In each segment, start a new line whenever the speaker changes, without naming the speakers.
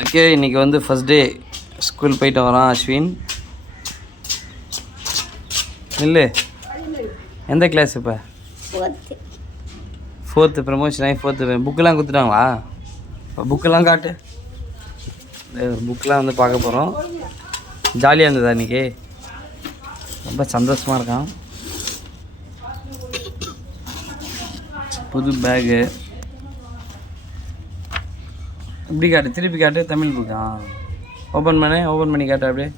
Okay இன்னைக்கு வந்து first day school போயிட்டு வரான் அஸ்வின். இல்லை எந்த கிளாஸ் இப்போ?
ஃபோர்த்து
ப்ரமோஷன் ஆகி ஃபோர்த்து புக்கெல்லாம் கொடுத்துட்டாங்களா? புக்கெல்லாம் காட்டு. புக்கெலாம் வந்து பார்க்க போகிறோம் ஜாலியாக இருந்ததா இன்றைக்கி ரொம்ப சந்தோஷமாக இருக்கான். புது பேகு இப்படி காட்டு திருப்பி காட்டு தமிழ் புக்கா? ஓப்பன் பண்ணு ஓப்பன் பண்ணி காட்டு அப்படியே.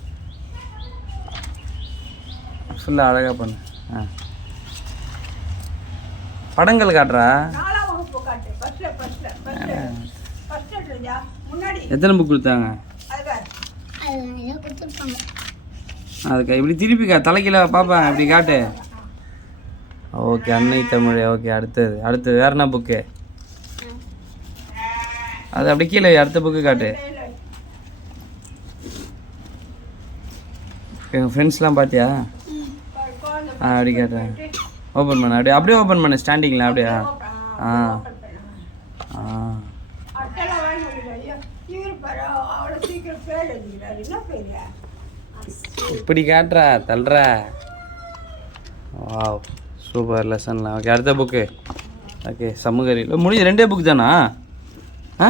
ஃபுல்லாக அழகாக பண்ணு. ஆ. படங்கள் காட்டுறா? எத்தனை புக் கொடுத்தாங்க? அதுக்கு இப்படி திருப்பி கா தலைக்கீழ பார்ப்பேன் இப்படி காட்டு. ஓகே அன்னை தமிழ் ஓகே அடுத்தது. அடுத்தது வேற என்ன புக்கு அது அப்படி கீழே அடுத்த புக்கு காட்டு. எங்கள் ஃப்ரெண்ட்ஸ்லாம் பார்த்தியா ஆ அப்படி கேட்டேன் ஓப்பன் பண்ண அப்படியே அப்படியே ஓப்பன் பண்ண ஸ்டாண்டிங்கில் அப்படியா. ஆ. ஆ. இப்படி காட்டுறா தள்ளுறா. வாவ் சூப்பர் லெசன்லாம் ஓகே அடுத்த புக்கு ஓகே சமூக முடிஞ்சு ரெண்டே புக் தானா? ஆ?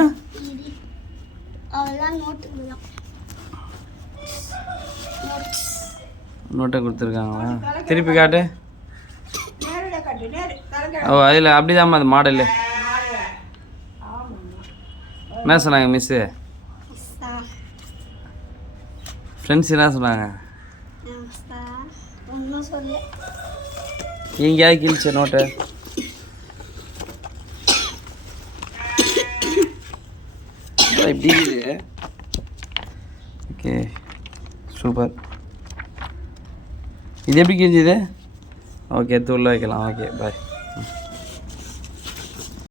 நோட்டை கொடுத்துருக்காங்களா? திருப்பி காட்டு. ஓ அதில் அப்படிதாம்மா அது மாடலு. என்ன சொன்னாங்க மிஸ்ஸு? ஃப்ரெண்ட்ஸ் என்ன சொன்னாங்க? எங்கேயாவது கிழிச்ச நோட்டை. இப்படி இருக்குது ஓகே சூப்பர் இது எப்படி கிழிஞ்சுது ஓகே உள்ள வைக்கலாம் ஓகே பாய்